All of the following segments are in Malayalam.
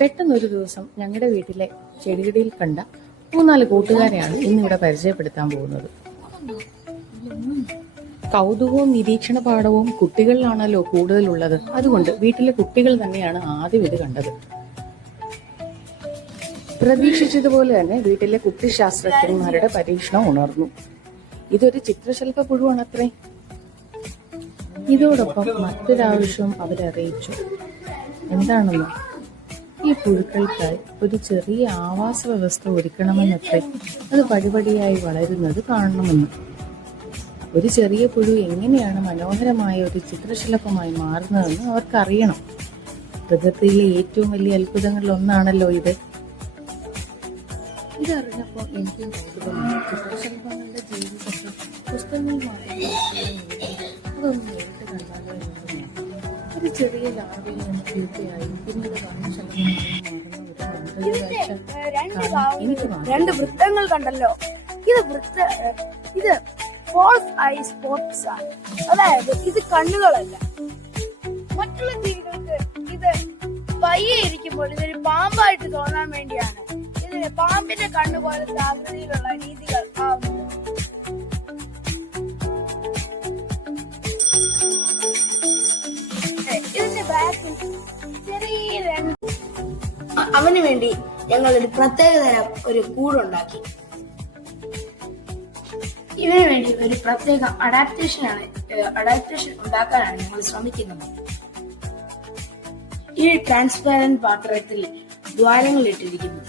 പെട്ടെന്നൊരു ദിവസം ഞങ്ങളുടെ വീട്ടിലെ ചെടികളിൽ കണ്ട 3-4 കൂട്ടുകാരെയാണ് ഇന്നിവിടെ പരിചയപ്പെടുത്താൻ പോകുന്നത്. കൗതുകവും നിരീക്ഷണ പാഠവും കുട്ടികളിലാണല്ലോ കൂടുതലുള്ളത്. അതുകൊണ്ട് വീട്ടിലെ കുട്ടികൾ തന്നെയാണ് ആദ്യം ഇത് കണ്ടത്. പ്രതീക്ഷിച്ചതുപോലെ തന്നെ വീട്ടിലെ കുട്ടി ശാസ്ത്രജ്ഞന്മാരുടെ പരീക്ഷണം ഉണർന്നു. ഇതൊരു ചിത്രശലഭ പുഴുവാണത്രേ. ഇതോടൊപ്പം മറ്റൊരാവശ്യവും അവരറിയിച്ചു. എന്താണെന്നോ, ഈ പുഴുക്കൾക്കായി ഒരു ചെറിയ ആവാസ വ്യവസ്ഥ ഒരുക്കണമെന്നത്രേ. അത് പടിപടിയായി വളരുന്നത് കാണണമെന്ന്. ഒരു ചെറിയ പുഴു എങ്ങനെയാണ് മനോഹരമായ ഒരു ചിത്രശലഭമായി മാറുന്നതെന്ന് അവർക്കറിയണം. പ്രകൃതിയിലെ ഏറ്റവും വലിയ അത്ഭുതങ്ങളിൽ ഒന്നാണല്ലോ ഇത്. ഇതറിഞ്ഞപ്പോൾ എനിക്കും കൗതുകമായി. ചിത്രശലഭങ്ങളുടെ ജീവിതത്തിൽ പുസ്തകങ്ങളിൽ മാത്രമേ അതൊന്ന് നേരിട്ട് കണ്ടാലോ എന്ന്. ഒരു ചെറിയ ലാർവയിൽ നിന്ന് തീർച്ചയായും പിന്നീട് വർണ്ണശലഭമായി മാറുന്ന രണ്ട് വൃത്തങ്ങൾ കണ്ടല്ലോ. ഇത് ഫോൾസ് ഐ സ്പോട്ട്സ് ആണ്. അതായത് ഇത് കണ്ണുകളല്ല. മറ്റുള്ള ജീവികൾക്ക് ഇത് പയ്യെ ഇരിക്കുമ്പോൾ ഇതൊരു പാമ്പായിട്ട് തോന്നാൻ വേണ്ടിയാണ് ഇതിന് പാമ്പിന്റെ കണ്ണു പോലത്തെ ആകൃതിയിലുള്ള രീതികൾ ആവുന്നത്. ഇതിന്റെ ബാക്കിൽ ചെറിയ അവന് വേണ്ടി ഞങ്ങൾ ഒരു പ്രത്യേകതരം ഒരു കൂടുണ്ടാക്കി. ഇതിനു വേണ്ടി ഒരു പ്രത്യേക അഡാപ്റ്റേഷൻ ഉണ്ടാക്കാനാണ് ഞങ്ങൾ ശ്രമിക്കുന്നത്. ഈ ട്രാൻസ്പാരന്റ് പാത്രത്തിൽ ദ്വാരങ്ങൾ ഇട്ടിരിക്കുന്നു.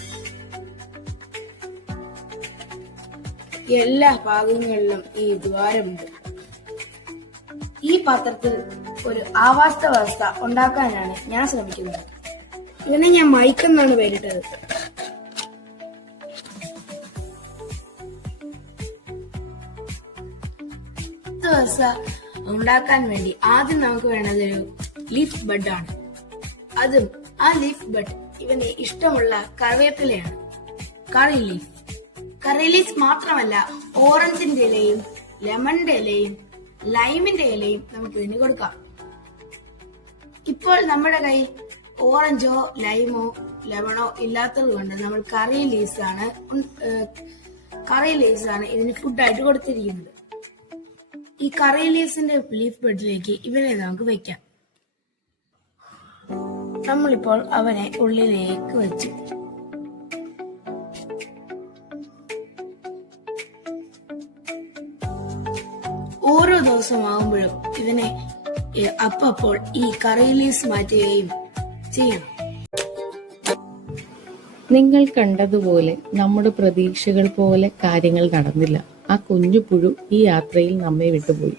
എല്ലാ ഭാഗങ്ങളിലും ഈ ദ്വാരമുണ്ട്. ഈ പാത്രത്തിൽ ഒരു ആവാസ വ്യവസ്ഥ ഉണ്ടാക്കാനാണ് ഞാൻ ശ്രമിക്കുന്നത്. ഇതിനെ ഞാൻ മൈക്കെന്നാണ് പേരിട്ടത്. വ്യവസ്ഥ ഉണ്ടാക്കാൻ വേണ്ടി ആദ്യം നമുക്ക് വേണ്ടത് ഒരു ലീഫ് ബഡ് ആണ്. ആ ലീഫ് ബഡ് ഇവന് ഇഷ്ടമുള്ള കറിവേപ്പിലയാണ്. കറി ലീഫ് മാത്രമല്ല, ഓറഞ്ചിന്റെ ഇലയും ലെമണിന്റെ ഇലയും ലൈമിന്റെ ഇലയും നമുക്ക് ഇതിന് കൊടുക്കാം. ഇപ്പോൾ നമ്മുടെ കയ്യിൽ ഓറഞ്ചോ ലൈമോ ലെമണോ ഇല്ലാത്തത് കൊണ്ട് നമ്മൾ കറി ലീവ്സ് ആണ് ഇതിന് ഫുഡായിട്ട് കൊടുത്തിരിക്കുന്നത്. ഈ കറി ലീവ്സിന്റെ ലീഫ് ബെഡിലേക്ക് ഇവനെ നമുക്ക് വെക്കാം. നമ്മളിപ്പോൾ അവനെ ഉള്ളിലേക്ക് വെച്ച് ഓരോ ദിവസമാകുമ്പോഴും ഇവനെ അപ്പോൾ ഈ കറി ലീവ്സ് മാറ്റുകയും ചെയ്യണം. നിങ്ങൾ കണ്ടതുപോലെ നമ്മുടെ പ്രതീക്ഷകൾ പോലെ കാര്യങ്ങൾ നടന്നില്ല. ആ കുഞ്ഞു പുഴു ഈ യാത്രയിൽ നമ്മെ വിട്ടുപോയി.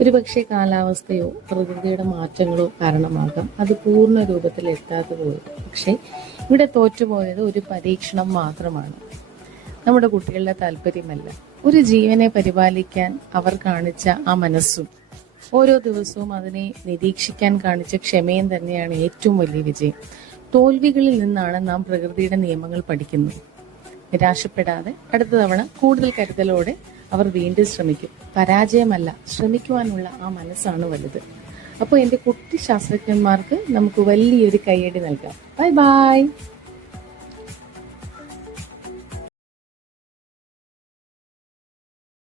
ഒരുപക്ഷെ കാലാവസ്ഥയോ പ്രകൃതിയുടെ മാറ്റങ്ങളോ കാരണമാകാം അത് പൂർണ്ണ രൂപത്തിൽ എത്താതെ പോയത്. പക്ഷെ ഇവിടെ തോറ്റുപോയത് ഒരു പരീക്ഷണം മാത്രമാണ്, നമ്മുടെ കുട്ടികളുടെ താല്പര്യമല്ല. ഒരു ജീവനെ പരിപാലിക്കാൻ അവർ കാണിച്ച ആ മനസ്സും ഓരോ ദിവസവും അതിനെ നിരീക്ഷിക്കാൻ കാണിച്ച ക്ഷമയും തന്നെയാണ് ഏറ്റവും വലിയ വിജയം. തോൽവികളിൽ നിന്നാണ് നാം പ്രകൃതിയുടെ നിയമങ്ങൾ പഠിക്കുന്നത്. നിരാശപ്പെടാതെ അടുത്ത തവണ കൂടുതൽ കരുതലോടെ അവർ വീണ്ടും ശ്രമിക്കും. പരാജയമല്ല, ശ്രമിക്കുവാനുള്ള ആ മനസ്സാണ് വലുത്. അപ്പോൾ എൻ്റെ കുട്ടി ശാസ്ത്രജ്ഞന്മാർക്ക് നമുക്ക് വലിയൊരു കയ്യടി നൽകാം. Bye bye.